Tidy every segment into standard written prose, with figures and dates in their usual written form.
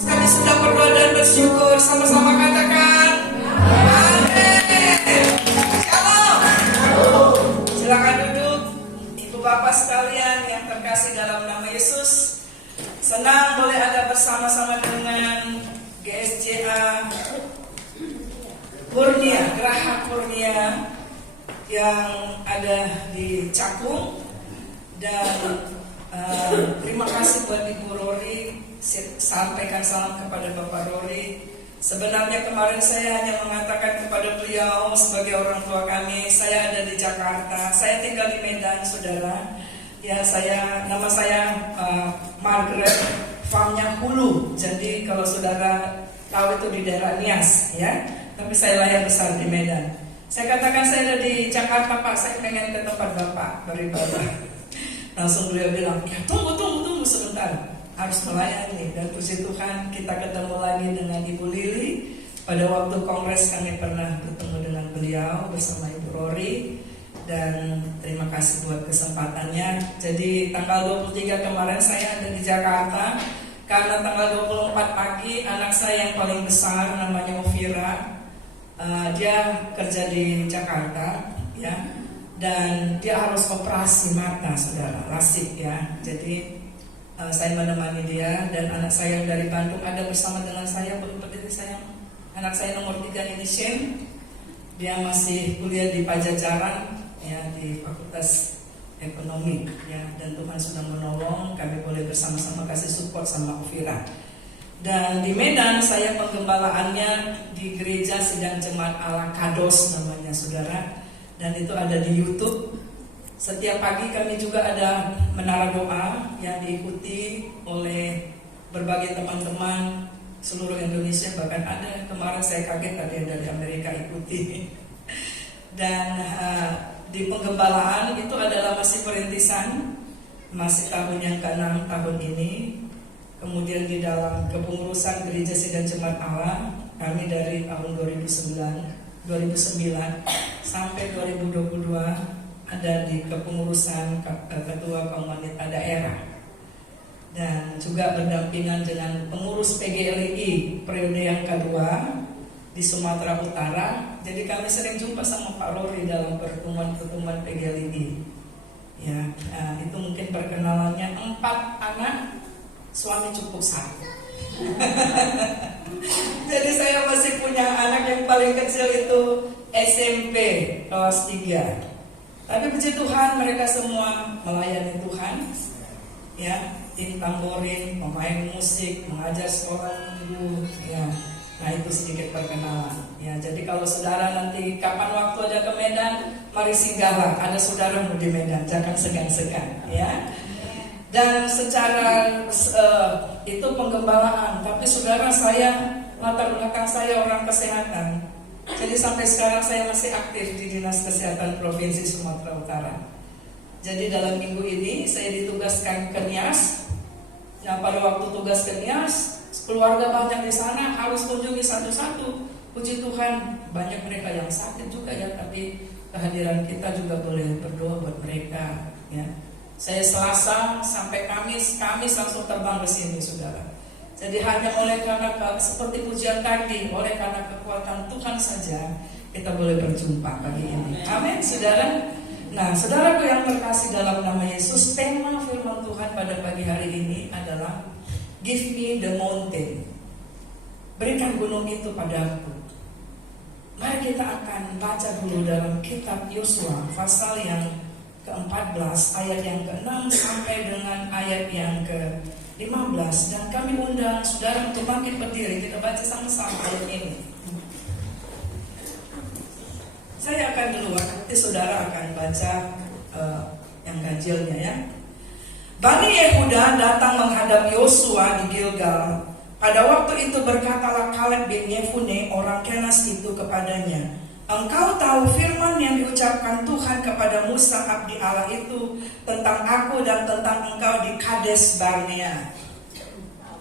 Kami sudah berdoa dan bersyukur, sama-sama katakan amin. Shalom. Silakan duduk, Ibu Bapak sekalian yang terkasih dalam nama Yesus. Senang boleh ada bersama-sama dengan GSJA Kurnia, Geraha Kurnia yang ada di Cakung. Dan terima kasih buat Ibu Rory. Sampaikan salam kepada Bapak Rory. Sebenarnya kemarin saya hanya mengatakan kepada beliau sebagai orang tua kami, saya ada di Jakarta, saya tinggal di Medan, saudara. Ya, nama saya Margaret, farmnya Hulu. Jadi kalau saudara tahu itu di daerah Nias, ya. Tapi saya lahir besar di Medan. Saya katakan saya ada di Jakarta, Pak. Saya pengen ke tempat Bapak beribadah. Langsung beliau bilang, ya tunggu sebentar. Harus melayani. Dan puji Tuhan kita ketemu lagi dengan Ibu Lili. Pada waktu kongres kami pernah bertemu dengan beliau bersama Ibu Rory. Dan terima kasih buat kesempatannya. Jadi tanggal 23 kemarin saya ada di Jakarta. Karena tanggal 24 pagi anak saya yang paling besar namanya Ovira, dia kerja di Jakarta, ya. Dan dia harus operasi mata, saudara, lasik, ya. Jadi saya menemani dia, dan anak saya yang dari Bandung ada bersama dengan saya. Belum berdiri saya, anak saya nomor 3 ini Shane. Dia masih kuliah di Pajajaran, ya, di Fakultas Ekonomi, ya. Dan Tuhan sudah menolong kami boleh bersama-sama kasih support sama Ovira. Dan di Medan saya penggembalaannya di gereja Sidang Jemaat Allah Kados namanya, saudara. Dan itu ada di YouTube. Setiap pagi kami juga ada menara doa yang diikuti oleh berbagai teman-teman seluruh Indonesia. Bahkan ada kemarin saya kaget ada yang dari Amerika ikuti. Dan di penggembalaan itu adalah masih perintisan, masih tahun yang ke-6 tahun ini. Kemudian di dalam kepengurusan Gereja Sidang Jemaat Allah kami dari tahun 2009 sampai 2022 ada di kepengurusan ketua komunitas daerah, dan juga berdampingan dengan pengurus PGLI periode yang kedua di Sumatera Utara. Jadi kami sering jumpa sama Pak Rory dalam pertemuan-pertemuan PGLI. Ya, itu mungkin perkenalannya. 4 anak, suami cukup 1. Jadi saya masih punya anak yang paling kecil itu SMP kelas 3. Tapi puji Tuhan mereka semua melayani Tuhan, ya, tim tamborin, pemain musik, mengajar sekolah minggu, ya. Nah itu sedikit perkenalan, ya. Jadi kalau saudara nanti kapan waktu ada ke Medan, mari singgahlah, ada saudaramu di Medan, jangan segan-segan, ya. Dan secara itu penggembalaan, tapi saudara saya latar belakang saya orang kesehatan. Jadi sampai sekarang saya masih aktif di Dinas Kesehatan Provinsi Sumatera Utara. Jadi dalam minggu ini saya ditugaskan ke Nias. Nah pada waktu tugas ke Nias, keluarga banyak di sana, harus kunjungi satu-satu. Puji Tuhan banyak mereka yang sakit juga, ya. Tapi kehadiran kita juga boleh berdoa buat mereka, ya. Saya Selasa sampai Kamis langsung terbang ke sini, saudara. Jadi hanya oleh karena seperti pujian tadi, oleh karena kekuatan Tuhan saja kita boleh berjumpa pagi ini. Amin, saudara. Nah, saudaraku yang terkasih dalam nama Yesus, tema firman Tuhan pada pagi hari ini adalah Give me the mountain. Berikan gunung itu padaku. Mari kita akan baca dulu dalam kitab Yosua pasal yang ke-14 ayat yang ke-6 sampai dengan ayat yang ke-15. Dan kami undang saudara untuk bangkit berdiri, kita baca sama-sama ayat ini. Saya akan duluan, nanti saudara akan baca yang ganjilnya, ya. Bani Yehuda datang menghadap Yosua di Gilgal. Pada waktu itu berkatalah Kaleb bin Yefune orang Kenas itu kepadanya, engkau tahu firman yang diucapkan Tuhan kepada Musa abdi Allah itu tentang aku dan tentang engkau di Kades Barnea.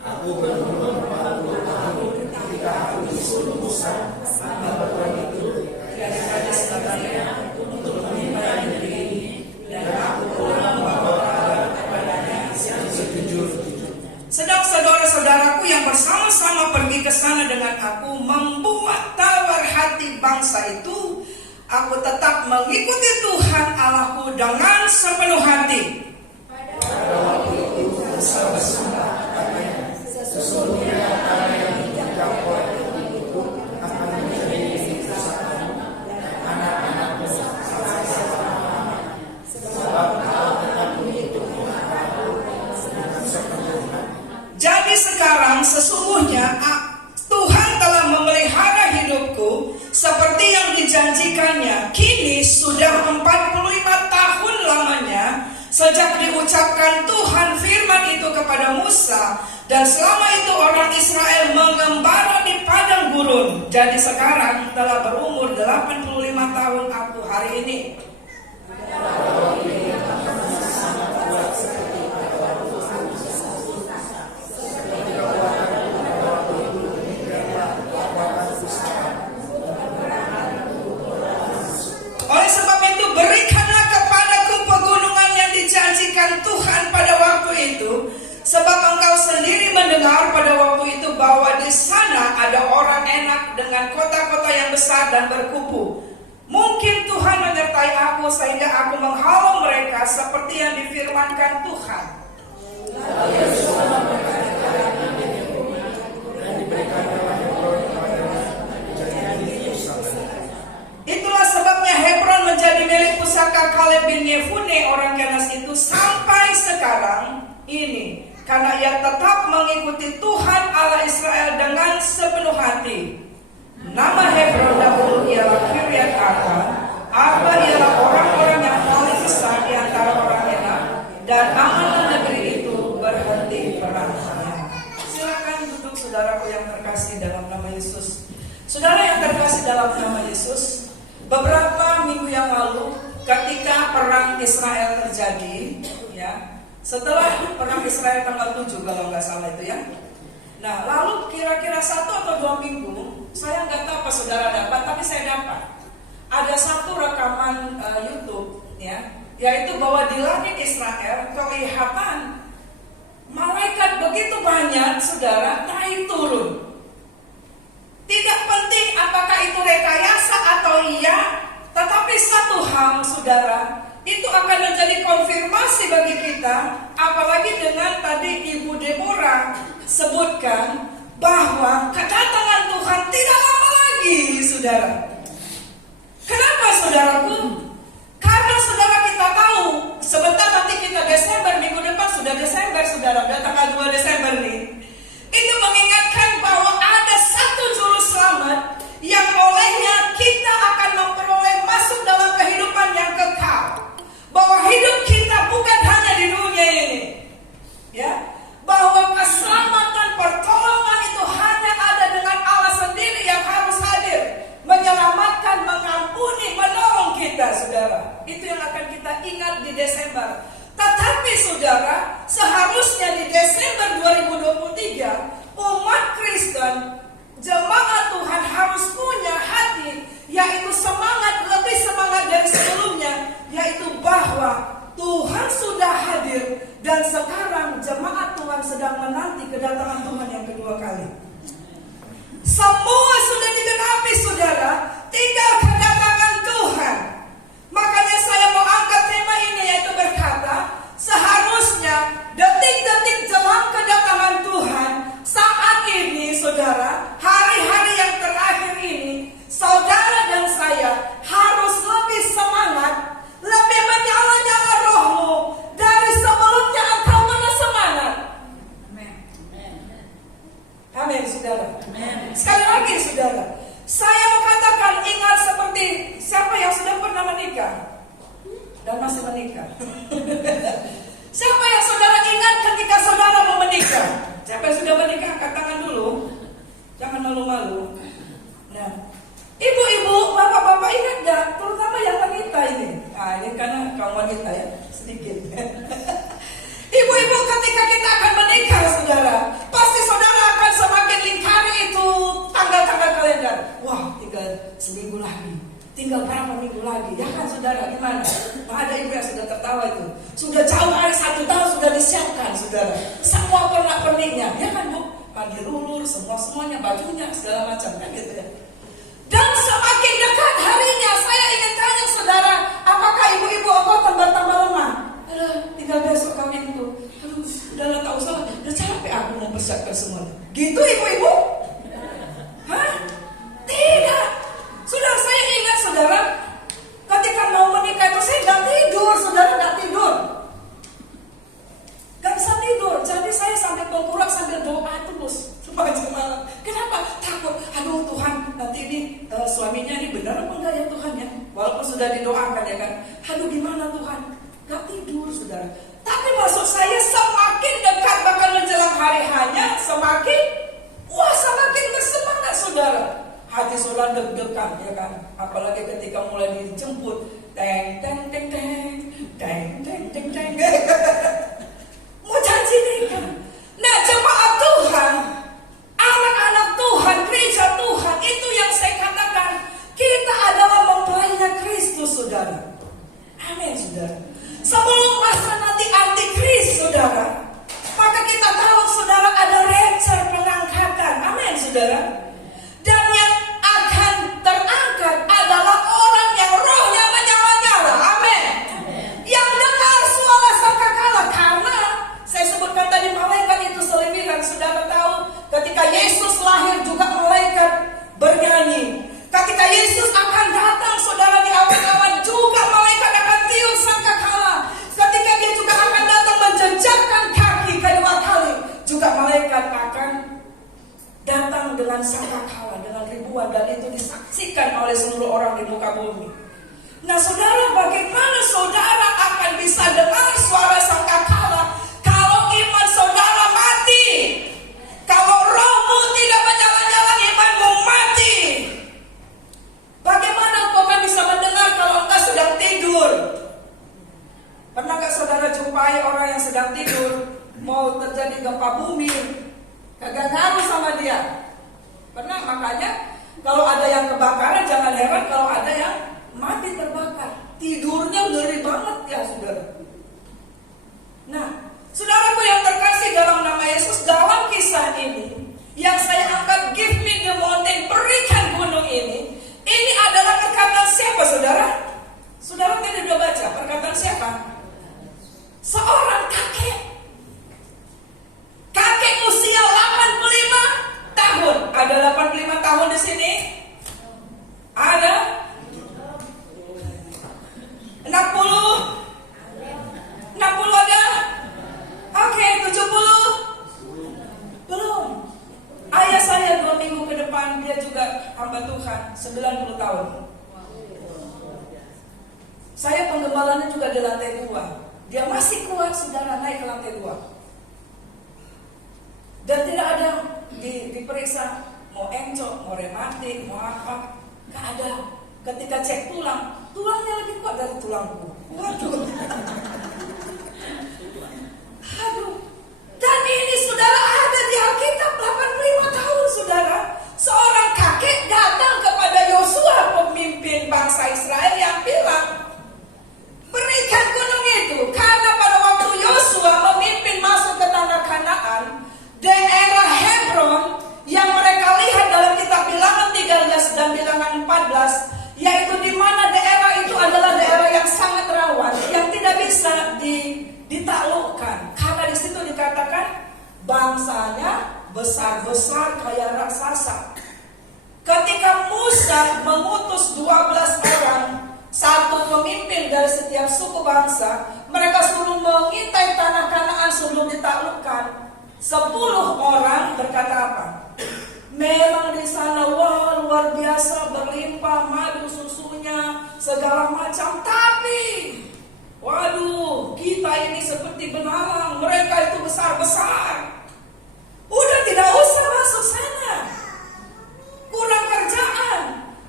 Aku berdoa kepadamu ketika aku disuruh Musa melakukan itu dari Kades Barnea untuk meminta negeri ini, dan aku pulang membawa kabar kepadanya yang setuju. Sedang saudara-saudaraku yang bersama bersama-sama pergi ke sana dengan aku, membuat tawar hati bangsa itu. Aku tetap mengikuti Tuhan Allahku dengan sepenuh hati. Pada waktu itu Musa bersumpah katanya, sesungguhnya tanah yang dijangkau itu akan menjadi milik kamu dan anak-anakmu sampai selama-lamanya. Sebab kau telah menghitung aku dengan sepenuh hati. Jadi sekarang sesungguhnya Tuhan telah memelihara hidupku seperti yang dijanjikannya. Kini sudah 45 tahun lamanya sejak diucapkan Tuhan firman itu kepada Musa, dan selama itu orang Israel mengembara di padang gurun. Jadi sekarang telah berumur 85 tahun aku hari ini. Oleh sebab itu berikanlah kepadaku pegunungan yang dijanjikan Tuhan pada waktu itu, sebab engkau sendiri mendengar pada waktu itu bahwa di sana ada orang enak dengan kota-kota yang besar dan berkubu. Mungkin Tuhan menyertai aku sehingga aku menghalau mereka seperti yang difirmankan Tuhan. Itulah sebabnya Hebron menjadi milik pusaka Kaleb bin Yefune orang Kenas itu sampai sekarang ini, karena ia tetap mengikuti Tuhan Allah Israel dengan sepenuh hati. Nama Hebron dahulu ialah Kiryat Arba. Arba ialah orang-orang yang paling besar di antara orang Enak, dan amanah negeri itu berhenti perang. Silakan duduk saudaraku yang terkasih dalam nama Yesus. Saudara yang terkasih dalam nama Yesus, beberapa minggu yang lalu ketika perang Israel terjadi, ya, setelah perang Israel tanggal 7 kalau nggak salah itu ya. Nah, lalu kira-kira 1 atau 2 minggu, saya nggak tahu apa saudara dapat, tapi saya dapat. Ada satu rekaman YouTube, ya, yaitu bahwa di langit Israel kelihatan malaikat begitu banyak, saudara, naik turun. Tidak penting apakah itu rekayasa atau iya, tetapi satu hal, saudara, itu akan menjadi konfirmasi bagi kita, apalagi dengan tadi Ibu Deborah sebutkan bahwa kedatangan Tuhan tidak lama lagi, saudara. Kenapa, saudaraku? Karena saudara kita tahu, sebentar nanti kita Desember, minggu depan sudah Desember, saudara, udah tanggal 2 Desember nih. Itu mengingatkan bahwa ada satu juru selamat yang olehnya kita akan memperoleh masuk dalam kehidupan yang kekal. Bahwa hidup kita bukan hanya di dunia ini, ya. Bahwa keselamatan pertolongan itu hanya ada dengan Allah sendiri yang harus hadir, menyelamatkan, mengampuni, menolong kita, saudara. Itu yang akan kita ingat di Desember. Tetapi saudara, seharusnya di Desember 2023 umat Kristen, jemaat Tuhan harus punya hati, yaitu semangat, lebih semangat dari sebelumnya, yaitu bahwa Tuhan sudah hadir dan sekarang jemaat Tuhan sedang menanti kedatangan Tuhan yang kedua kali. Semua sudah digenapi, saudara, tinggal kedatangan Tuhan. Makanya saya mau angkat tema ini, yaitu berkata, seharusnya detik-detik jelang kedatangan Tuhan saat ini, saudara, hari-hari yang terakhir ini, saudara dan saya harus lebih semangat, lebih menyala-nyala rohmu dari sebelumnya engkau pernah semangat. Amin, saudara. Sekali lagi, saudara, saya mau katakan, ingat seperti siapa yang sudah pernah menikah dan masih menikah. Siapa yang saudara ingat ketika saudara mau menikah? Siapa yang sudah menikah, angkat tangan dulu. Jangan malu-malu. Nah, ibu-ibu, bapak-bapak ingat gak? Terutama yang wanita ini. Nah, ini karena kaum wanita ya, sedikit. Ibu-ibu, ketika kita akan menikah, saudara, pasti saudara akan semakin lingkari itu tanggal-tanggal kalender. Wah, tinggal seminggu lagi, tinggal berapa minggu lagi, ya kan, saudara? Gimana? Nah, ada ibu yang sudah tertawa itu. Sudah jauh hari 1 tahun sudah disiapkan, saudara. Semua pernak-perniknya, ya kan, Bu? mandi lulur, semuanya, bajunya, segala macam, kan gitu ya. Dan semakin dekat harinya, saya ingin tanya saudara, apakah ibu-ibu engkau tambah lemah? Tinggal besok kawin itu. Udah tak usah, udah capek aku mau persiapkan semuanya. Gitu ibu-ibu? Hah? Tidak. Saudara, saya ingat saudara, ketika mau menikah itu saya nggak tidur, saudara, nggak tidur. Gak bisa tidur, jadi saya sampai tengkurap sambil doa terus sepanjang malam. Kenapa? Takut, aduh Tuhan, nanti ini suaminya ini benar apa enggak ya Tuhan ya? Walaupun sudah didoakan ya kan, aduh gimana Tuhan? Gak tidur saudara. Tapi maksud saya semakin dekat bahkan menjelang hari hanya semakin semakin bersemangat saudara. Hati saudara deg-degan ya kan, apalagi ketika mulai dijemput, teng teng teng teng teng teng teng teng. Mau janji nikah. Nah jemaat Tuhan, anak-anak Tuhan, gereja Tuhan, itu yang saya katakan, kita adalah mempelainya Kristus saudara. Amin saudara. Sebelum masa nanti antikris saudara, maka kita tahu saudara ada rapture, pengangkatan. Amin saudara. Dan yang akan terangkat adalah orang yang rohnya menyala-nyala. Amin. Yang dengar suara sangkakala, karena saya sebutkan tadi malaikat itu seliwiran. Saudara tahu ketika Yesus lahir juga malaikat bernyanyi. Ketika Yesus akan datang saudara di awan-awan juga malaikat akan tiup sangkakala. Ketika dia juga akan datang menjejakkan kaki kedua kali, juga malaikat akan datang dengan sangkakala, dengan ribuan, dan itu disaksikan oleh seluruh orang di muka bumi. Nah saudara, bagaimana saudara akan bisa dengar suara sangkakala kalau iman saudara mati? Kalau rohmu tidak menyala-nyala, imanmu mati. Bagaimana kau akan bisa mendengar kalau engkau sedang tidur? Pernah gak saudara jumpai orang yang sedang tidur, mau terjadi gempa bumi, kagak ngaruh sama dia? Pernah? Makanya kalau ada yang kebakaran jangan heran kalau ada yang mati terbakar. Tidurnya ngeri banget ya saudara. Nah, saudaraku yang terkasih dalam nama Yesus, dalam kisah ini yang saya angkat, give me the mountain, berikan gunung ini adalah perkataan siapa saudara? Saudara tadi sudah baca perkataan siapa? Seorang kakek. Kakek usia 85 tahun. Ada 85 tahun di sini? Ada? 60? 60 ada? Oke, 70? Belum. Ayah saya 2 minggu ke depan, dia juga hamba Tuhan, 90 tahun. Saya penggembalanya juga di lantai 2. Dia masih kuat saudara naik ke lantai 2. Dan tidak ada diperiksa mau encok, mau rematik, mau apa, gak ada. Ketika cek tulangnya lebih kuat dari tulangku. Waduh. Aduh. Dan ini saudara ada di Alkitab 85 tahun saudara. Seorang kakek datang kepada Yosua, pemimpin bangsa Israel, yang bilang, berikan gunung itu. Karena pada waktu Yosua memimpin masuk ke tanah Kanaan, daerah Hebron yang mereka lihat dalam kitab Bilangan 13 dan Bilangan 14, yaitu di mana daerah itu adalah daerah yang sangat rawan, yang tidak bisa ditaklukkan. Karena di situ dikatakan bangsanya besar-besar kayak raksasa. Ketika Musa mengutus 12 orang, satu pemimpin dari setiap suku bangsa, mereka suruh mengintai tanah Kanaan sebelum ditaklukkan. 10 orang berkata apa? Memang di sana luar biasa, berlimpah madu susunya, segala macam. Tapi waduh, kita ini seperti benalang, mereka itu besar-besar. Udah tidak usah masuk sana, kurang kerjaan.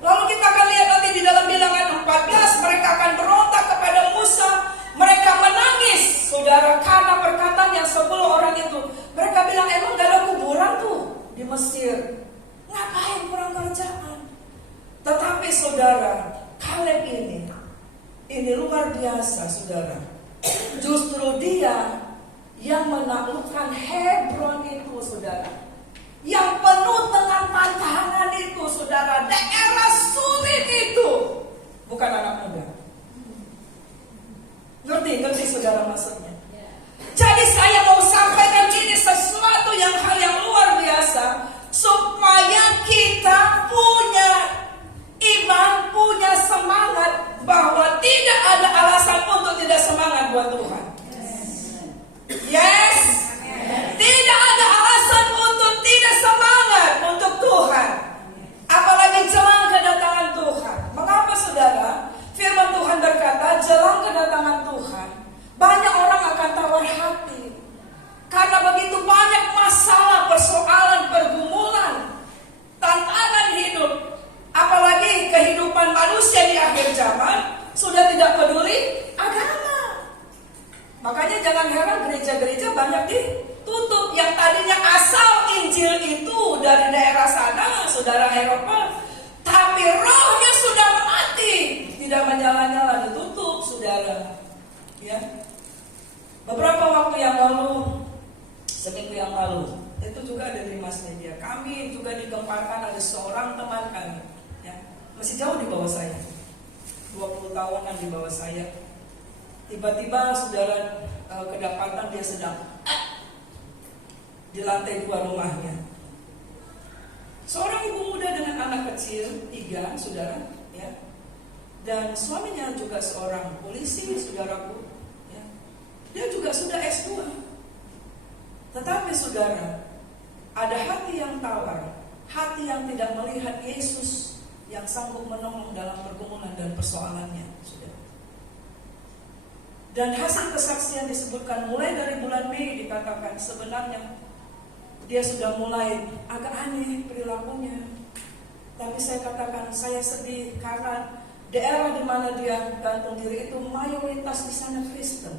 Lalu kita akan lihat nanti di dalam Bilangan 14, mereka akan berontak kepada Musa. Mereka menangis saudara karena perkataan yang 10 orang itu. Mereka bilang, emang gak ada kuburan tuh di Mesir, ngapain kurang kerjaan? Tetapi saudara, Kaleb ini luar biasa saudara. Justru dia yang menaklukkan Hebron itu saudara. yang penuh dengan tantangan itu, saudara, daerah sulit itu, bukan anak muda. Ngerti saudara maksudnya? Jadi saya mau sampaikan ini sesuatu hal yang luar biasa, supaya kita punya iman, punya semangat, bahwa tidak ada alasan untuk tidak semangat buat Tuhan. Yes, tidak ada alasan untuk tidak semangat untuk Tuhan, apalagi jelang kedatangan Tuhan. Mengapa saudara? Firman Tuhan berkata, jelang kedatangan Tuhan, banyak orang akan tawar hati, karena begitu banyak masalah, persoalan, pergumulan, tantangan hidup, apalagi kehidupan manusia di akhir zaman sudah tidak peduli agama. Makanya jangan heran gereja-gereja banyak ditutup, yang tadinya asal Injil itu dari daerah sana, saudara, Eropa, tapi rohnya sudah mati, tidak menyala-nyala, ditutup, saudara. Ya, beberapa waktu yang lalu, seminggu yang lalu, itu juga ada di mass media. Kami juga digemparkan ada seorang teman kami, ya, masih jauh di bawah saya, 20 tahunan di bawah saya. Tiba-tiba saudara kedapatan dia sedang di lantai 2 rumahnya. Seorang ibu muda dengan anak kecil 3, saudara, ya, dan suaminya juga seorang polisi, saudaraku, ya. Dia juga sudah S2. Tetapi saudara, ada hati yang tawar, hati yang tidak melihat Yesus yang sanggup menolong dalam pergumulan dan persoalannya, saudara. Dan hasil kesaksian disebutkan mulai dari bulan Mei, dikatakan sebenarnya dia sudah mulai agak aneh perilakunya. Tapi saya katakan, saya sedih karena daerah di mana dia gantung diri itu mayoritas di sana Kristen.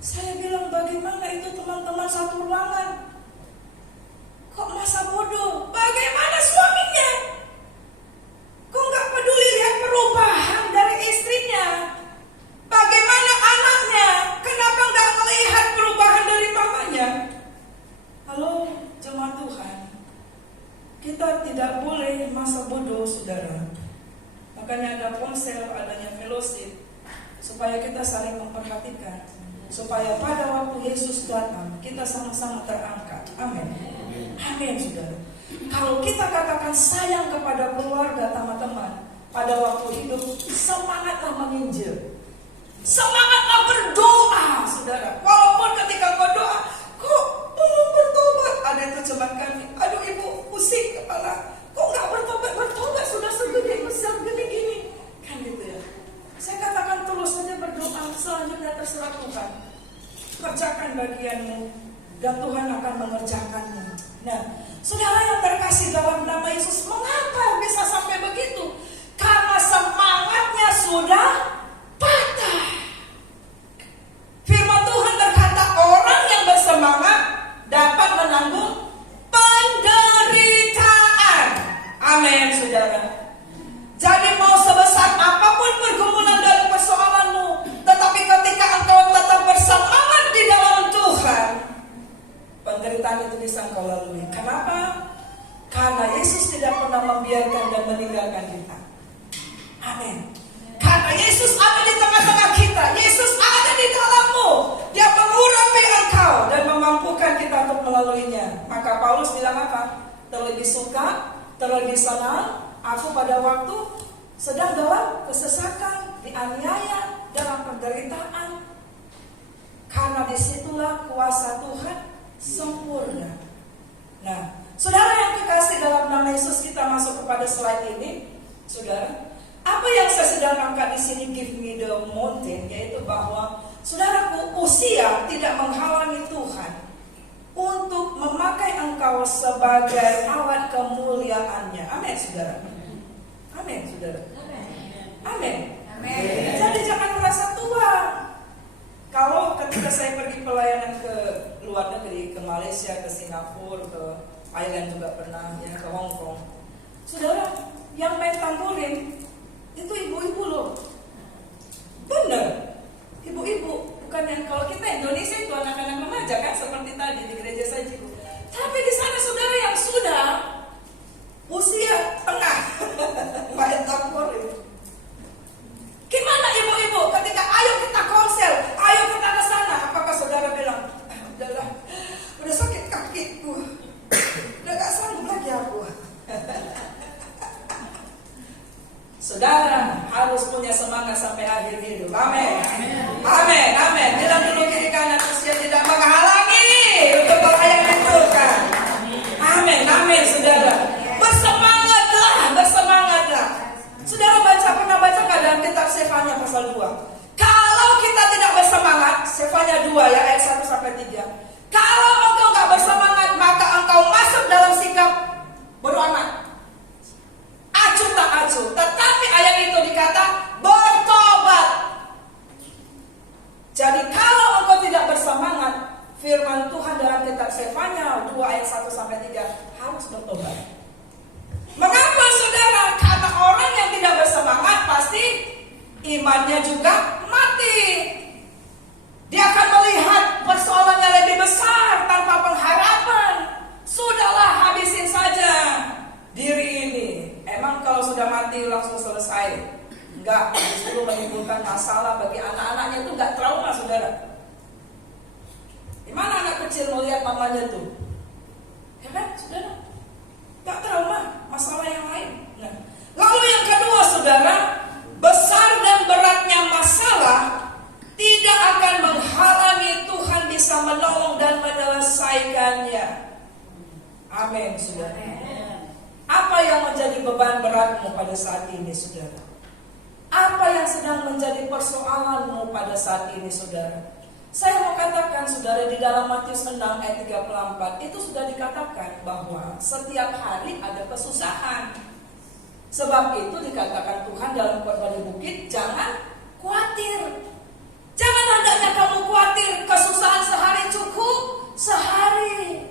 Saya bilang, bagaimana itu teman-teman satu ruangan? Kok masa bodoh? Bagaimana suaminya? Kok nggak peduli lihat perubahan dari istrinya? Bagaimana anaknya? Kenapa nggak melihat perubahan dari mamanya? Halo, jemaat Tuhan, kita tidak boleh masa bodoh, saudara. Makanya ada ponsel, adanya fellowship, supaya kita saling memperhatikan, supaya pada waktu Yesus datang kita sama-sama terangkat. Amin. Amin, saudara. Kalau kita katakan sayang kepada keluarga, teman-teman, pada waktu hidup, semangatlah menginjil, semangatlah berdoa, saudara. Walaupun ketika berdoa, kok belum bertobat, ada yang terjemah kami, aduh ibu pusing kepala, kok nggak bertobat sudah segede besar gini-gini, kan gitu ya. Saya katakan terus saja berdoa, selanjutnya terserah Tuhan. Kerjakan bagianmu dan Tuhan akan mengerjakanmu. Nah, saudara yang terkasih dalam nama Yesus, mengapa bisa sampai begitu? Karena semangatnya sudah patah. Firman Tuhan berkata, orang yang bersemangat dapat menanggung penderitaan. Amin, saudara. Jadi mau sebesar apapun pergumulan dan persoalanmu, tetapi ketika engkau tetap bersemangat di dalam Tuhan, penderitaan itu bisa engkau lalui. Kenapa? Karena Yesus tidak pernah membiarkan dan meninggalkan kita. Amin. Karena Yesus ada di tengah-tengah kita, Yesus ada di dalammu, Dia mengurapi engkau dan memampukan kita untuk melaluinya. Maka Paulus bilang apa? Terlebih suka, terlebih senang aku pada waktu sedang dalam kesesakan, dianiaya, dalam penderitaan. Karena disitulah kuasa Tuhan sempurna. Nah, saudara yang kekasih dalam nama Yesus, kita masuk kepada slide ini, saudara. Apa yang saya sedang angkat di sini, give me the mountain, yaitu bahwa saudaraku, usia tidak menghalangi Tuhan untuk memakai engkau sebagai alat kemuliaannya. Amin, saudara. Amin, saudara. Amin. Amin. Jadi jangan merasa tua. Kalau ketika saya pergi pelayanan ke luar negeri, ke Malaysia, ke Singapura, ke Thailand juga pernah, ya, ke Hong Kong. Saudara, yang main tamborin itu ibu-ibu loh. Bener, ibu-ibu. Bukan yang kalau kita Indonesia itu anak-anak remaja kan, seperti tadi di gereja saya juga. Tapi di sana saudara yang sudah usia tengah, gimana ibu-ibu ketika ayo kita konsel, ayo kita ke sana, apakah saudara bilang, udahlah, udah sakit kakiku, udah gak sanggup lagi aku. Saudara harus punya semangat sampai akhir hidup. Amin. Amin. Amin. Bilang dulu kiri kanan, usia tidak menghalangi untuk melayani Tuhan. Amin. Amin, saudara. Bersemangatlah, bersemangatlah. Saudara pernah baca nggak dalam kitab Sefanya pasal 2? Kalau kita tidak bersemangat, Sefanya 2 ya ayat 1 sampai 3. Kalau engkau nggak bersemangat, maka engkau masuk dalam sikap bodoh amat. Acuh tak acuh. Tetapi ayat itu dikata bertobat. Jadi kalau engkau tidak bersemangat, firman Tuhan dalam kitab Sefanya 2 ayat 1 sampai 3 harus bertobat. Mengapa saudara? Karena orang yang tidak bersemangat pasti imannya juga mati. Dia akan melihat persoalannya lebih besar tanpa pengharapan. Sudahlah, habisin saja diri ini. Emang kalau sudah mati langsung selesai? Enggak, justru menimbulkan masalah bagi anak-anaknya itu enggak trauma, saudara. Gimana anak kecil melihat mamanya tuh? Ya kan, saudara? Enggak trauma, masalah yang lain. Nah, lalu yang kedua, saudara, besar dan beratnya masalah tidak akan menghalangi Tuhan bisa menolong dan menyelesaikannya. Amin, saudara. Apa yang menjadi beban beratmu pada saat ini, saudara? Apa yang sedang menjadi persoalanmu pada saat ini, saudara? Saya mau katakan, saudara, di dalam Matius 6 ayat 34 itu sudah dikatakan bahwa setiap hari ada kesusahan. Sebab itu dikatakan Tuhan dalam khotbah di bukit, jangan khawatir. Jangan hendaknya kamu khawatir, kesusahan sehari cukup sehari.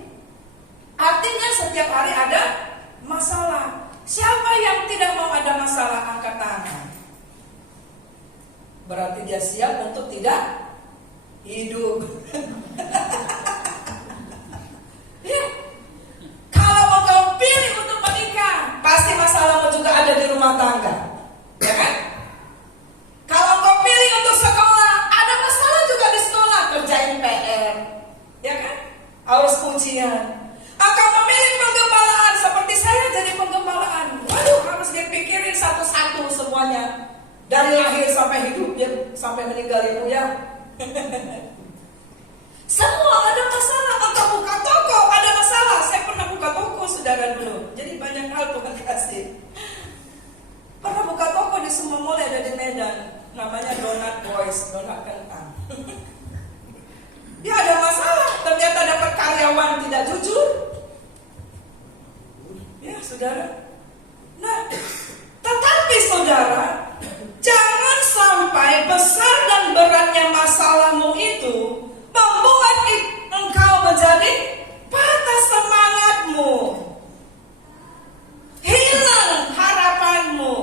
Artinya setiap hari ada masalah. Siapa yang tidak mau ada masalah, angkat tangan. Berarti dia siap untuk tidak hidup. Ya. Kalau engkau pilih untuk menikah, pasti masalahmu juga ada di rumah tangga, ya kan? Kalau engkau pilih untuk sekolah, ada masalah juga di sekolah, kerjain PR, ya kan? Harus ujian. Akan memilih penggembalaan seperti saya jadi penggembalaan. Waduh, harus dipikirin satu-satu semuanya. Dari lahir sampai hidup, dia sampai meninggal ibu ya. Semua ada masalah. Engkau buka toko, ada masalah. Saya pernah buka toko, saudara, dulu. Jadi banyak hal Tuhan kasih. Pernah buka toko di semua mall ada di Medan. Namanya Donat Boys, donat kentang. Dia ada masalah. Ternyata dapat karyawan tidak jujur. Ya, saudara. Nah, tetapi saudara, jangan sampai besar dan beratnya masalahmu itu membuat engkau menjadi patah semangatmu, hilang harapanmu.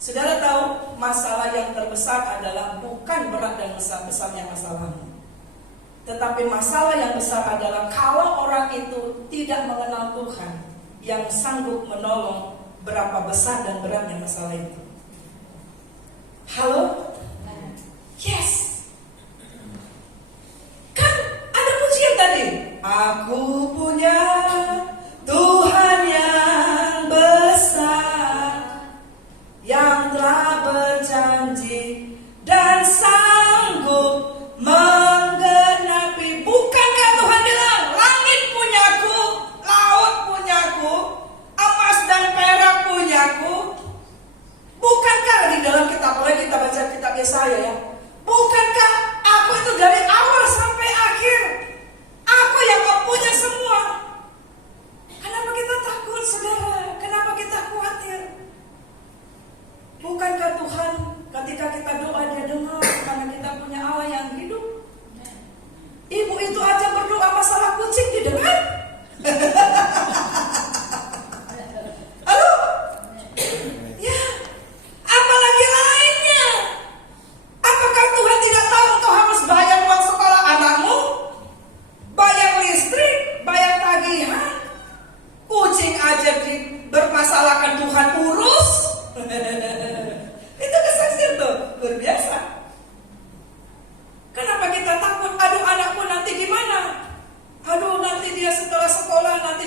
Saudara tahu, masalah yang terbesar adalah bukan berat dan besarnya masalahmu, tetapi masalah yang besar adalah kalau orang itu tidak mengenal Tuhan yang sanggup menolong berapa besar dan beratnya masalah itu. Halo? Yes. Kan ada pujian tadi. Aku punya Tuhan yang besar, yang telah berjanji dan sanggup menggenapi. Bukankah Tuhan bilang, langit punyaku, laut punyaku, emas dan perak punyaku? Bukankah di dalam kitab, boleh kita baca kitab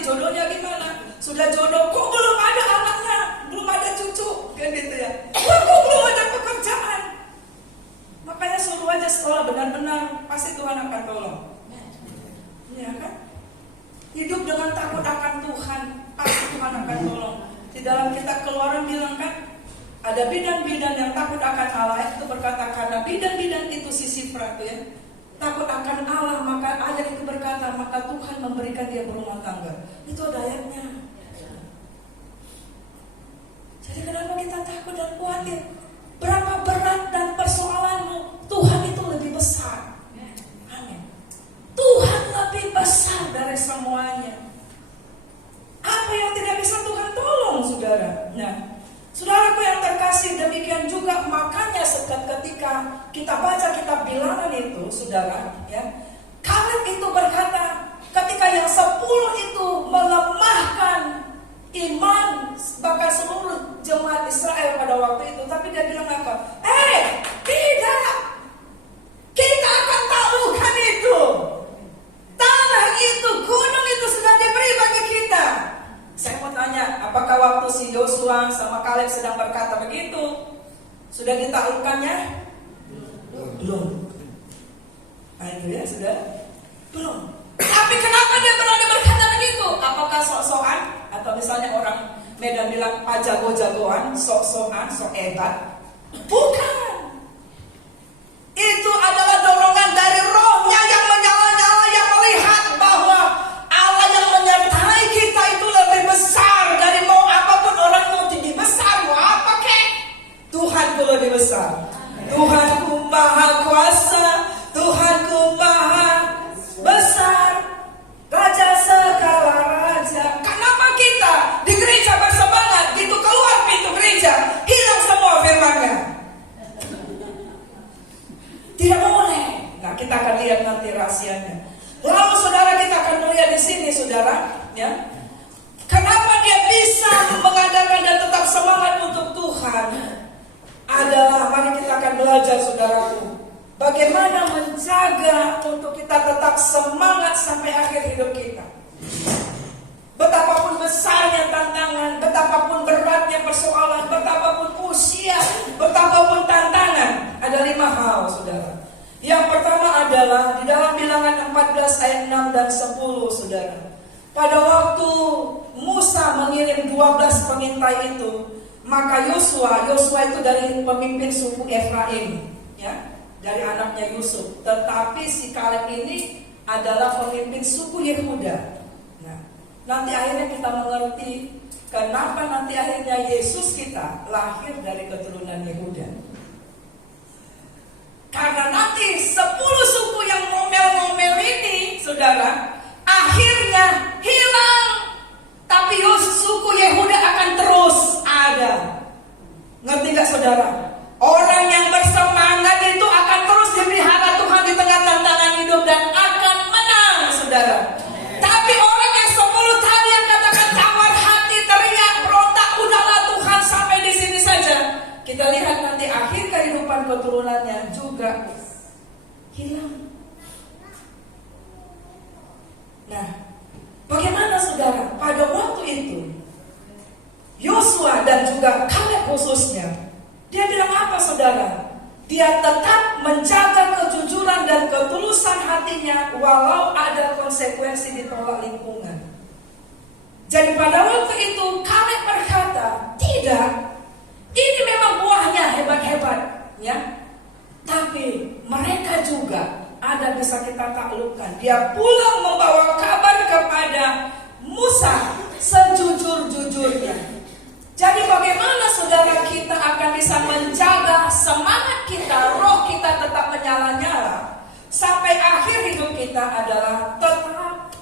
jodohnya gimana? Sudah jodoh, kok belum ada anaknya, belum ada cucu, kan gitu ya. Kok belum ada pekerjaan? Makanya suruh aja sekolah benar-benar, pasti Tuhan akan tolong. Ya kan? Hidup dengan takut akan Tuhan, pasti Tuhan akan tolong. Di dalam kitab Keluaran bilang kan, ada bidan-bidan yang takut akan Allah, itu berkata karena bidan-bidan itu Sisifra tuh ya, takut akan Allah, maka ayat itu berkata maka Tuhan memberikan dia berumah tangga. Itu ada ayatnya. Jadi kenapa kita takut dan khawatir? Berapa berat dan persoalanmu, Tuhan itu lebih besar. Amin. Tuhan lebih besar dari semuanya. Apa yang tidak bisa Tuhan tolong, saudara? Nah, saudaraku yang terkasih, demikian juga makanya ketika kita baca kitab Bilangan itu, saudara, ya, Kaleb itu berkata, ketika yang 10 itu melemahkan iman bahkan seluruh jemaat Israel pada waktu itu, tapi dia bilang apa? Tidak, kita akan taklukkan itu. Tanah itu, gunung itu sudah diberi bagi kita. Saya mau tanya, apakah waktu si Yosua sama Kaleb sedang berkata begitu, sudah ditaklukkannya? Belum. Nah itu ya, sudah? Belum. Tapi kenapa dia berani berkata begitu? Apakah sok-sokan? Atau misalnya orang Medan bilang jago-jagoan, sok-sokan, sok hebat? Bukan. Itu adalah dorongan dari rohnya yang menyala-nyala, yang melihat bahwa Allah yang menyertai kita itu lebih besar dari mau apapun. Orang mau tinggi besar, mau apa kek, Tuhanku lebih besar. Tuhanku maha kuasa, Tuhanku maha besar, Raja segala raja. Kenapa kita di gereja bersemangat, gitu keluar pintu gereja hilang semua firman-Nya? Tidak boleh. Nah, kita akan lihat nanti rahasianya. Lalu saudara, kita akan melihat di sini, saudara, ya. Kenapa dia bisa mengadakan dan tetap semangat untuk Tuhan? Adalah, mari kita akan belajar, saudaraku, bagaimana menjaga untuk kita tetap semangat sampai akhir hidup kita. Betapapun besarnya tantangan, betapapun beratnya persoalan, betapapun usia, betapapun tantangan, ada 5 hal, saudara. Yang pertama adalah di dalam Bilangan 14 ayat 6 dan 10, saudara. Pada waktu Musa mengirim 12 pengintai itu, maka Yosua itu dari pemimpin suku Efraim, ya, dari anaknya Yusuf. Tetapi si Kaleb ini adalah pemimpin suku Yehuda. Nah, nanti akhirnya kita mengerti kenapa nanti akhirnya Yesus kita lahir dari keturunan Yehuda. Karena nanti 10 suku yang ngomel-ngomel ini, saudara, akhirnya hilang. Tapi suku Yehuda akan terus ada. Ngerti gak, saudara? Orang yang bersemangat itu akan terus dipelihara Tuhan di tengah tantangan hidup dan akan menang, saudara. Tapi orang yang 10 tadi yang katakan tawar hati, teriak, berontak, udahlah Tuhan sampai di sini saja. Kita lihat nanti akhir kehidupan keturunannya juga hilang. Nah, bagaimana, saudara? Pada waktu itu Yosua dan juga Kaleb khususnya, dia bilang apa, saudara? Dia tetap menjaga kejujuran dan ketulusan hatinya walau ada konsekuensi ditolak lingkungan. Jadi pada waktu itu Kaleb berkata, tidak, ini memang buahnya hebat-hebat, ya. Tapi mereka juga ada bisa kita taklukkan. Dia pulang membawa kabar kepada Musa sejujur-jujurnya. Jadi bagaimana, saudara, kita akan bisa menjaga semangat kita, roh kita tetap menyala-nyala sampai akhir hidup kita adalah tetap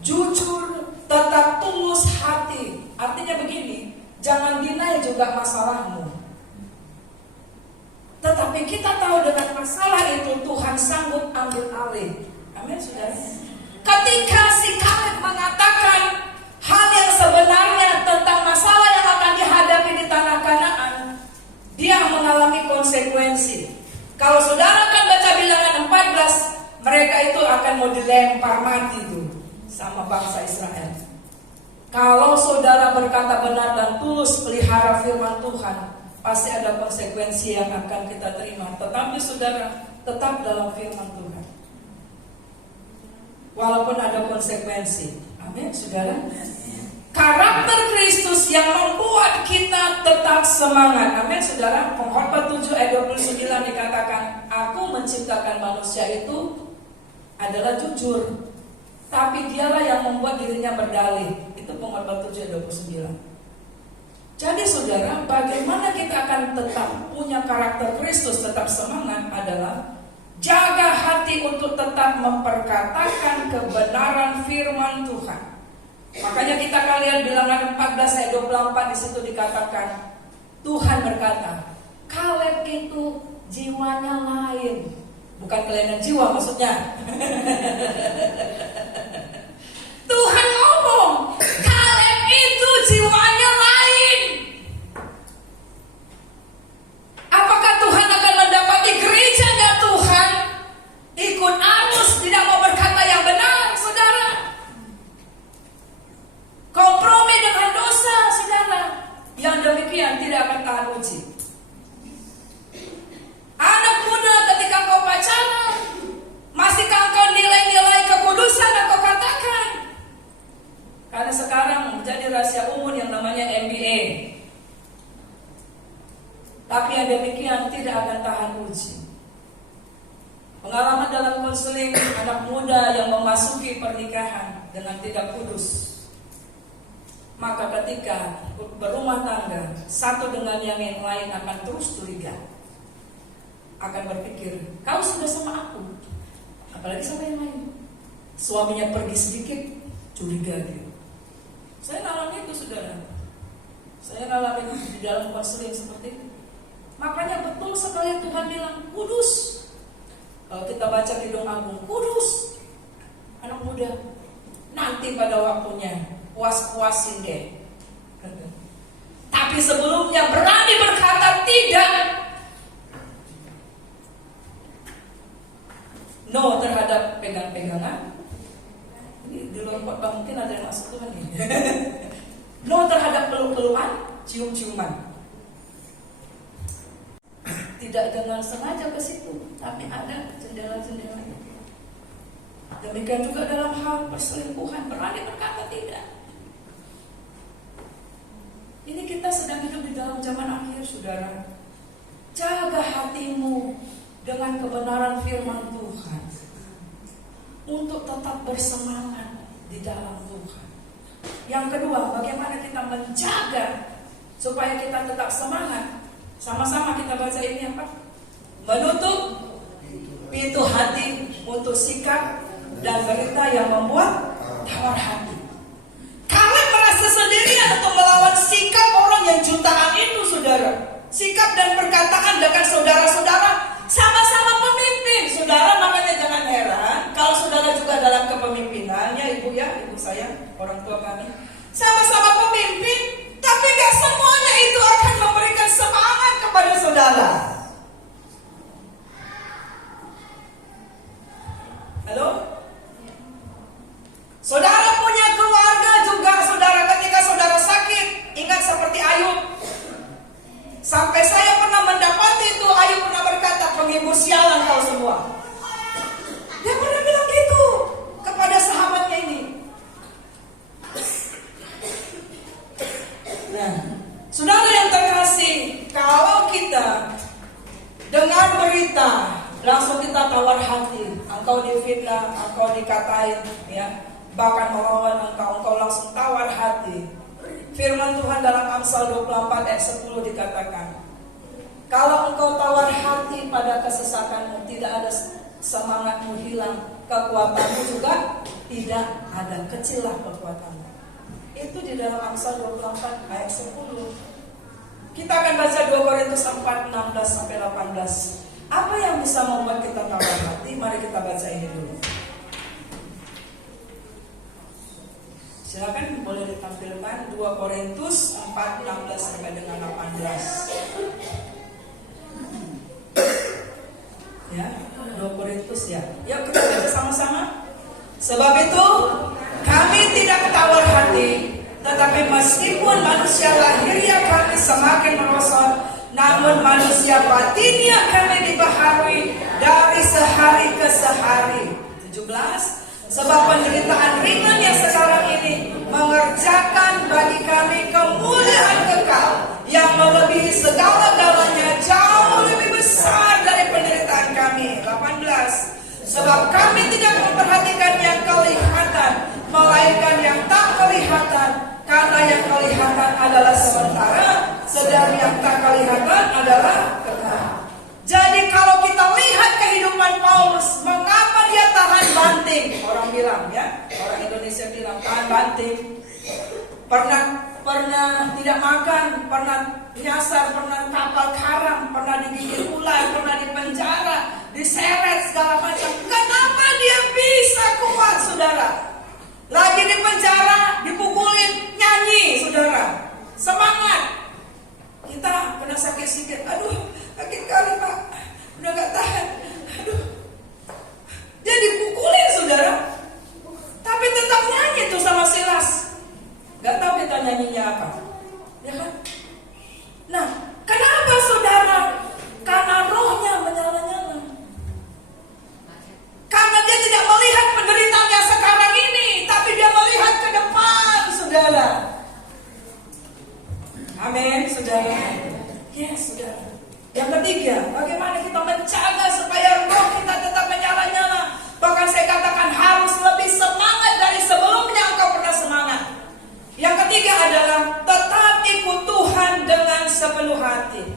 jujur, tetap tulus hati. Artinya begini, jangan deny juga masalahmu. Tetapi kita tahu dengan masalah itu Tuhan sanggup ambil alih. Amin, saudara. Ketika si Kaleb mengatakan hal yang sebenarnya tentang masalah yang akan dihadapi di tanah Kanaan, dia mengalami konsekuensi. Kalau saudara kan baca Bilangan 14, mereka itu akan mau dilempar mati tuh sama bangsa Israel. Kalau saudara berkata benar dan tulus pelihara firman Tuhan, pasti ada konsekuensi yang akan kita terima. Tetapi saudara tetap dalam firman Tuhan, walaupun ada konsekuensi. Amin, saudara. Karakter Kristus yang membuat kita tetap semangat. Amin, saudara. Pengkhotbah 7 ayat 29 dikatakan, aku menciptakan manusia itu adalah jujur, tapi dialah yang membuat dirinya berdalih. Itu Pengkhotbah 7 ayat 29. Jadi saudara, bagaimana kita akan tetap punya karakter Kristus, tetap semangat adalah jaga hati untuk tetap memperkatakan kebenaran firman Tuhan. Makanya kita kalian Bilangan 14 ayat 24 di situ dikatakan, Tuhan berkata, Kaleb itu jiwanya lain. Bukan kelainan jiwa maksudnya. Tuhan ngomong, Kaleb itu jiwanya lain. Apakah Tuhan akan mendapati gerejanya Tuhan ikut arus, tidak mau berkata yang benar, saudara? Kompromi dengan dosa, saudara. Yang demikian tidak akan tahan uji. Anak muda, ketika kau pacaran, masihkah kau nilai-nilai kekudusan yang kau katakan? Karena sekarang menjadi rahasia umum yang namanya MBA. Tapi yang demikian tidak akan tahan uji. Pengalaman dalam konseling anak muda yang memasuki pernikahan dengan tidak kudus, maka ketika berumah tangga, satu dengan yang lain akan terus curiga, akan berpikir, kau sudah sama aku, apalagi sama yang lain. Suaminya pergi sedikit, curiga dia. Saya ngalamin itu, saudara. Saya ngalamin di dalam konseling seperti itu. Makanya betul sekali Tuhan bilang kudus. Kalau kita baca Kidung Agung, kudus. Anak muda, nanti pada waktunya puas-puasin deh. Tapi sebelumnya berani berkata tidak. No terhadap pegang-pegangan. Ini di luar khotbah mungkin ada yang masuk Tuhan ini. No terhadap peluk-pelukan, cium-ciuman. Tidak dengan sengaja ke situ, tapi ada jendela-jendela. Demikian juga dalam hal perselingkuhan, berani berkata tidak. Ini kita sedang hidup di dalam zaman akhir, saudara. Jaga hatimu dengan kebenaran firman Tuhan, untuk tetap bersemangat di dalam Tuhan. Yang kedua, bagaimana kita menjaga supaya kita tetap semangat? Sama-sama kita baca ini apa? Menutup pintu hati untuk sikap dan berita yang membuat tawar hati. Kalian merasa sendirian untuk melawan sikap orang yang jutaan itu, saudara. Sikap dan perkataan dengan saudara-saudara sama-sama pemimpin, saudara. Makanya jangan heran kalau saudara juga dalam kepemimpinannya, ibu ya, ibu saya, orang tua kami, sama-sama pemimpin, tapi gak semuanya itu akan memberikan semangat kepada saudara. Halo? Saudara punya keluarga juga, saudara, ketika saudara sakit, ingat seperti Ayub. Sampai saya pernah mendapati itu, Ayub pernah berkata, penghibur sialan kau semua. Dia pernah bilang gitu kepada sahabatnya ini. Nah, saudara yang terkasih, kalau kita dengar berita langsung kita tawar hati, engkau difitnah, engkau dikatain, ya, bahkan melawan engkau langsung tawar hati. Firman Tuhan dalam Amsal 24 ayat 10 dikatakan, kalau engkau tawar hati pada kesesakanmu, tidak ada semangatmu hilang, kekuatanmu juga tidak ada, kecillah kekuatanmu. Itu di dalam Amsal 24 ayat 10. Kita akan baca 2 Korintus 4, 16 sampai 18. Apa yang bisa membuat kita tawar hati? Mari kita baca ini dulu. Silakan boleh ditampilkan 2 Korintus 4, 16 sampai dengan 18. Ya, 2 Korintus ya. Yuk kita baca sama-sama. Sebab itu kami tidak tawar hati, Tetapi meskipun manusia lahiriah kami semakin merosot, namun manusia batinnya kami dibaharui dari sehari ke sehari. 17. Sebab penderitaan ringan yang sekarang ini mengerjakan bagi kami kemuliaan kekal yang melebihi segala-galanya, jauh lebih besar dari penderitaan kami. 18. Sebab kami tidak memperhatikan yang kelihatan, melainkan yang tak kelihatan, karena yang kelihatan adalah sementara, sedang yang tak kelihatan adalah kekal. Jadi kalau kita lihat kehidupan Paulus, mengapa dia tahan banting? Orang bilang ya, orang Indonesia bilang tahan banting. Pernah tidak makan, pernah nyasar, pernah kapal karam, pernah digigit ular, pernah dipenjara, diseret segala macam. Kenapa dia bisa kuat, saudara? Lagi di penjara, dipukulin, nyanyi, saudara. Semangat. Kita kena sakit sikit, aduh, sakit kali Pak, udah gak tahan, aduh. Dia dipukulin, saudara, tapi tetap nyanyi tuh sama Silas. Gak tahu kita nyanyinya apa, ya kan? Nah, kenapa saudara? Karena rohnya menyala-nyala. Karena dia tidak melihat penderitaan yang sekarang ini, tapi dia melihat ke depan, saudara. Amin, saudara. Ya, saudara. Yang ketiga, bagaimana kita menjaga supaya roh kita tetap menyala-nyala. Bahkan saya katakan harus lebih semangat dari sebelumnya engkau pernah semangat. Yang ketiga adalah tetap ikut Tuhan dengan sepenuh hati.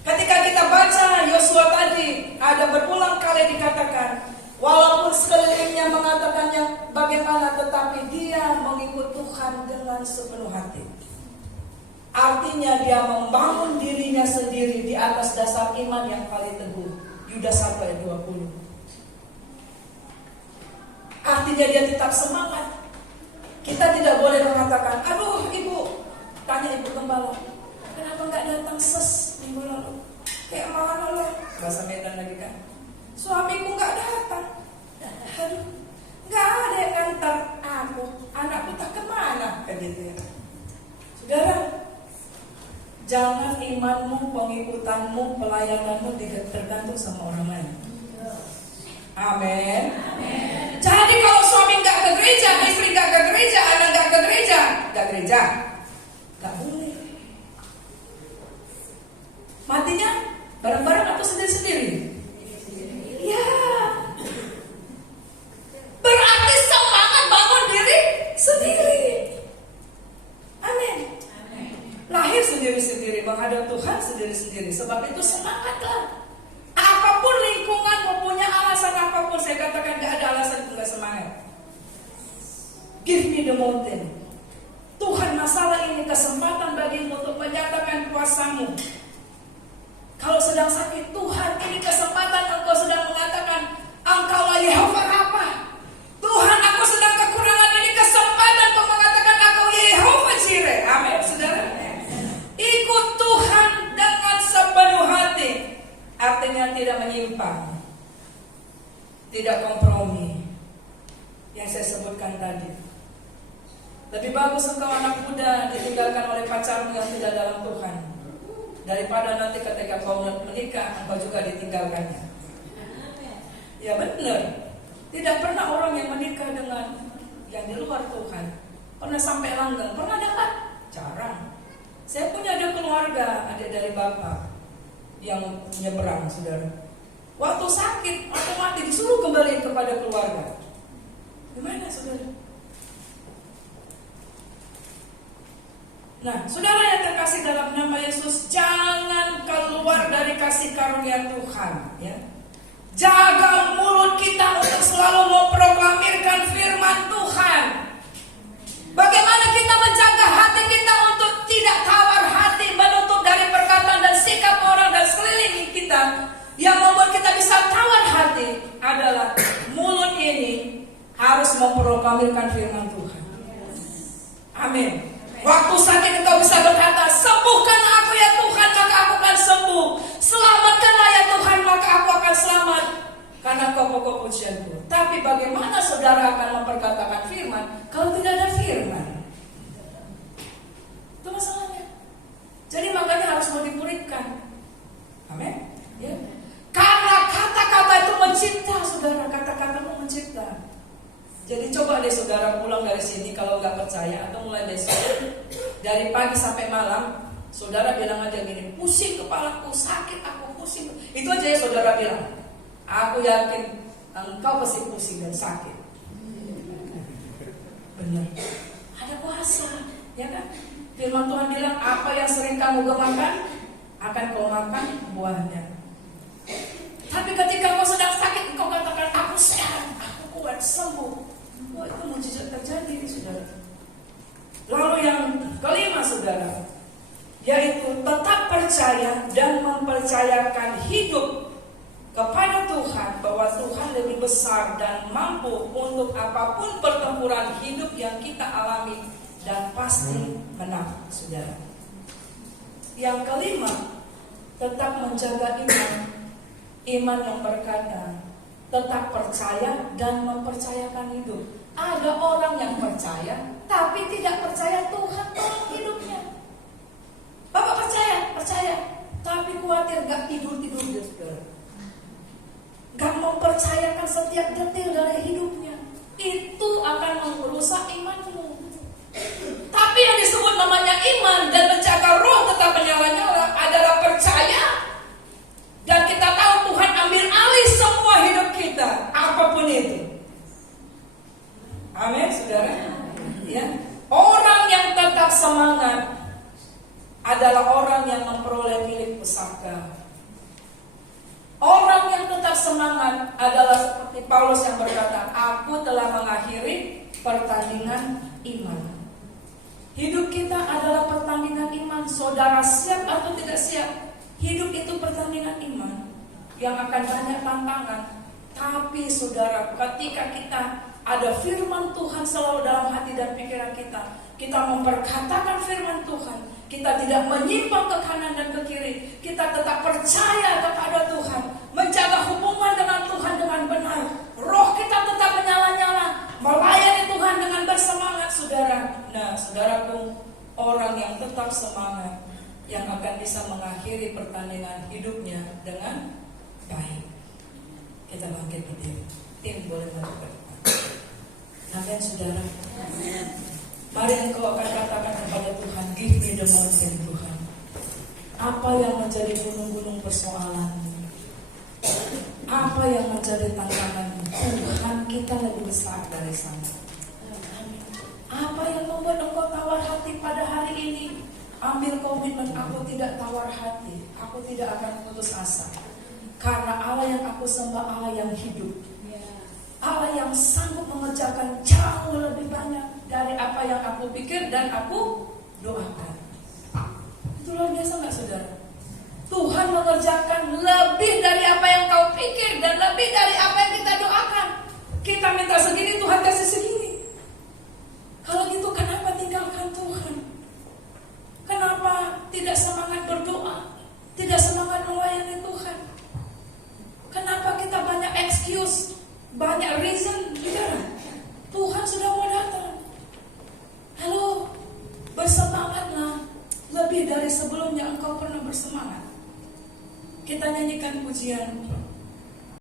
Ketika kita baca Yosua tadi, ada berulang kali dikatakan, walaupun sekelilingnya mengatakannya bagaimana, tetapi dia mengikut Tuhan dengan sepenuh hati. Artinya dia membangun dirinya sendiri di atas dasar iman yang paling teguh. Yudas 1 ayat 20. Artinya dia tetap semangat. Kita tidak boleh mengatakan, aduh ibu, tanya ibu gembala, kenapa gak datang ses minggu lalu? Kayak mana loh? Bahasa Medan lagi kan. Suamiku gak datang. Aduh, gak ada yang ngantar aku. Anakku tak kemana? Kayak gitu ya. Saudara, jangan imanmu, pengikutanmu, pelayananmu tergantung sama orang lain. Amin. Jadi kalau suami nggak ke gereja, istri nggak ke gereja, anak nggak ke gereja, nggak boleh. Matinya bareng-bareng atau sendiri-sendiri? Ya. Berarti semangat bangun diri sendiri. Amin. Lahir sendiri-sendiri, menghadap Tuhan sendiri-sendiri. Sebab itu semangatlah. Apapun lingkungan mempunyai alasan apapun, saya katakan gak ada alasan untuk gak semangat. Give me the mountain. Tuhan, masalah ini kesempatan bagimu untuk menyatakan kuasamu. Kalau sedang sakit, Tuhan, ini kesempatan engkau sedang mengatakan engkaulah Yehova Rafa. Tuhan, aku sedang kekurangan, ini kesempatan untuk mengatakan engkau Yehova Jireh. Amin, saudara. Ikut Tuhan dengan sepenuh hati. Artinya tidak menyimpang, tidak kompromi. Yang saya sebutkan tadi. Lebih bagus engkau anak muda ditinggalkan oleh pacarmu yang tidak dalam Tuhan, daripada nanti ketika kau menikah engkau juga ditinggalkannya. Ya benar. Tidak pernah orang yang menikah dengan yang di luar Tuhan pernah sampai langgeng. Pernah dengar? Jarang. Saya punya ada keluarga, adik dari bapak yang nyeberang, saudara. Waktu sakit, otomatis disuruh kembali kepada keluarga. Gimana, saudara? Nah, saudara yang terkasih dalam nama Yesus, jangan keluar dari kasih karunia Tuhan, ya. Jaga mulut kita untuk selalu memproklamirkan firman Tuhan. Bagaimana kita menjaga hati kita untuk tidak tawar hati, menutup dari perkataan dan sikap orang dan sekeliling kita yang membuat kita bisa tawar hati adalah mulut ini harus memproklamirkan firman Tuhan. Amin. Waktu sakit engkau bisa berkata, sembuhkan aku ya Tuhan, maka aku akan sembuh. Selamatkanlah ya Tuhan, maka aku akan selamat. Karena kau pokok pujianku. Tapi bagaimana saudara akan memperkatakan firman kalau tidak ada firman? mulai besok. Dari pagi sampai malam, saudara bilang aja gini, pusing kepalaku, sakit aku, pusing. Itu aja ya saudara bilang. Aku yakin engkau pasti pusing dan sakit. Benar. Ada kuasa, ya kan? Firman Tuhan bilang, apa yang sering kamu gemakan akan kau makan buahnya. Tapi ketika kau sedang sakit, engkau katakan, aku sehat, aku kuat, sembuh. Oh, itu mujizat terjadi, saudara. Lalu yang kelima, saudara, yaitu tetap percaya dan mempercayakan hidup kepada Tuhan, bahwa Tuhan lebih besar dan mampu untuk apapun pertempuran hidup yang kita alami, dan pasti menang, saudara. Yang kelima, tetap menjaga iman yang berkata tetap percaya dan mempercayakan hidup. Ada orang yang percaya tapi tidak percaya Tuhan tolong hidupnya. Bapak percaya, tapi khawatir gak tidur dia, saudara. Gak mempercayakan setiap detil dari hidupnya. Itu akan merusak imanmu. Tapi yang disebut namanya iman dan menjaga roh tetap menyala-nyala adalah percaya. Dan kita tahu Tuhan ambil alih semua hidup kita, apapun itu. Amin, saudara. Ya. Orang yang tetap semangat adalah orang yang memperoleh milik pusaka. Orang yang tetap semangat adalah seperti Paulus yang berkata, aku telah mengakhiri pertandingan iman. Hidup kita adalah pertandingan iman. Saudara siap atau tidak siap, hidup itu pertandingan iman yang akan banyak tantangan. Tapi saudara, ketika kita ada firman Tuhan selalu dalam hati dan pikiran kita, kita memperkatakan firman Tuhan, kita tidak menyimpang ke kanan dan ke kiri, kita tetap percaya kepada Tuhan, menjaga hubungan dengan Tuhan dengan benar, roh kita tetap menyala-nyala, melayani Tuhan dengan bersemangat, saudara. Nah, saudaraku, orang yang tetap semangat yang akan bisa mengakhiri pertandingan hidupnya dengan baik. Kita bangkit berdiri. Tim boleh maju ke depan. Amin, saudara. Mari engkau akan katakan kepada Tuhan, give me the mountain, Tuhan. Apa yang menjadi gunung-gunung persoalanmu? Apa yang menjadi tantanganmu? Tuhan, kita lebih besar dari sana. Apa yang membuat engkau tawar hati pada hari ini? Ambil komitmen, aku tidak tawar hati, aku tidak akan putus asa. Karena Allah yang aku sembah Allah yang hidup, Allah yang sanggup mengerjakan jauh lebih banyak dari apa yang aku pikir dan aku doakan. Itu luar biasa gak, saudara? Tuhan mengerjakan lebih dari apa yang kau pikir dan lebih dari apa yang kita doakan. Kita minta segini, Tuhan kasih segini. Kalau gitu kenapa tinggalkan Tuhan? Kenapa tidak semangat berdoa? Tidak semangat melayani Tuhan? Kenapa kita banyak excuse, banyak reason? Saudara, Tuhan sudah mau datang. Halo, bersemangatlah lebih dari sebelumnya engkau pernah bersemangat. Kita nyanyikan pujian